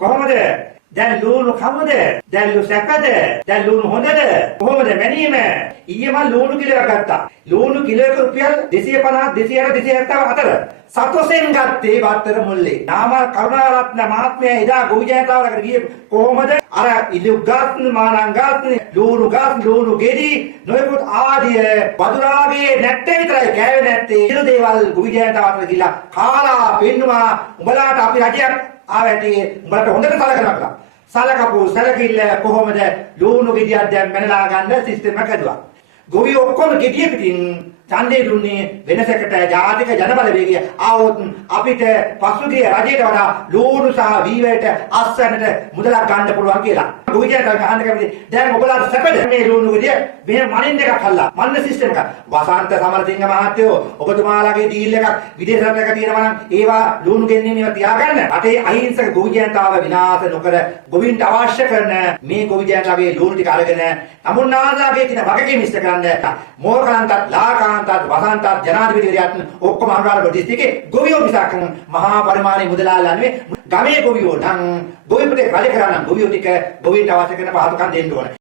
කොහොමද? දැන් ලුණු කමුද? දැන් ලුණු සැපද? දැන් ලුණු හොඳද? කොහොමද මැනීම? ඊයේ මම ලුණු කිලෝයක් ගත්තා. ලුණු කිලෝයක රුපියල් 250 260 සතොසෙන් ගත්තේ බත්තර මුල්ලේ. නාම කරුණාරත්න මහත්මයා එදා ගොවි ජනතාවලකට ගියේ කොහොමද? අර ඉලුගත් මානංගත් ලුණු ගෙඩි නොයෙකුත් ආදිය වදුරාගේ නැට්ටේ විතරයි කෑවේ නැත්තේ. ඊළු දේවල් ගොවි ජනතාවට ගිහිල්ලා කාලා පෙන්නුවා. උඹලාට අපි රජයක් ආවැටි උඹලට හොඳට සලකනවා. සලකපු සලකිල්ල කොහොමද ලුණු ගෙඩියක් දැන් මැනලා ගන්න සිස්ටම් එක හදුවා. ගොවි ඔක්කොම ගෙඩිය පිටින් ඡන්දේ දුන්නේ වෙනසකට ජාතික ජනබලවේගය ආවොත් අපිට පසුගිය රජයට වඩා ලුණු සහ වීවැට අස්සනට මුදලක් ගන්න පුළුවන් කියලා. ගොවිජනතාව ගහන්න කැමති. දැන් ඔයගොල්ලන්ට සැපද මේ ලුණු ගෙඩිය මෙහෙම මනින්න එකක් හල්ලා. මන්න සිස්ටම් එකක්. වසන්ත සමරසිංහ මහත්තයෝ ඔබතුමාලාගේ ඩීල් එකක් විදේශ රටක තියෙනවා නම් ඒවා ලුණු ගෙන්නීමේව තියාගන්න. රටේ අහිංසක ගොවිජනතාව විනාශ නොකර ගොවින්ට අවශ්‍ය කරන මේ ගොවිජනතාවගේ ලුණු ටික අරගෙන අමුන්නාදාගේ තියෙන වගකීම ඉෂ්ට කරන්න. මෝරකලන්තත් ලාකාන්තත් වසන්තත් ජනාධිපතිවරයාත් ඔක්කොම අනුරාධපුර දිස්ත්‍රික්කේ ගොවියෝ මිසක් මහා පරිමාණයේ මුදලාලා නෙවෙයි. ගමේ ගොවියෝ නම් ගොවි ප්‍රදේශ රජ කරන ගොවියෝ ටික ගොවින්ට අවශ්‍ය කරන පහසුකම් දෙන්න ඕනේ.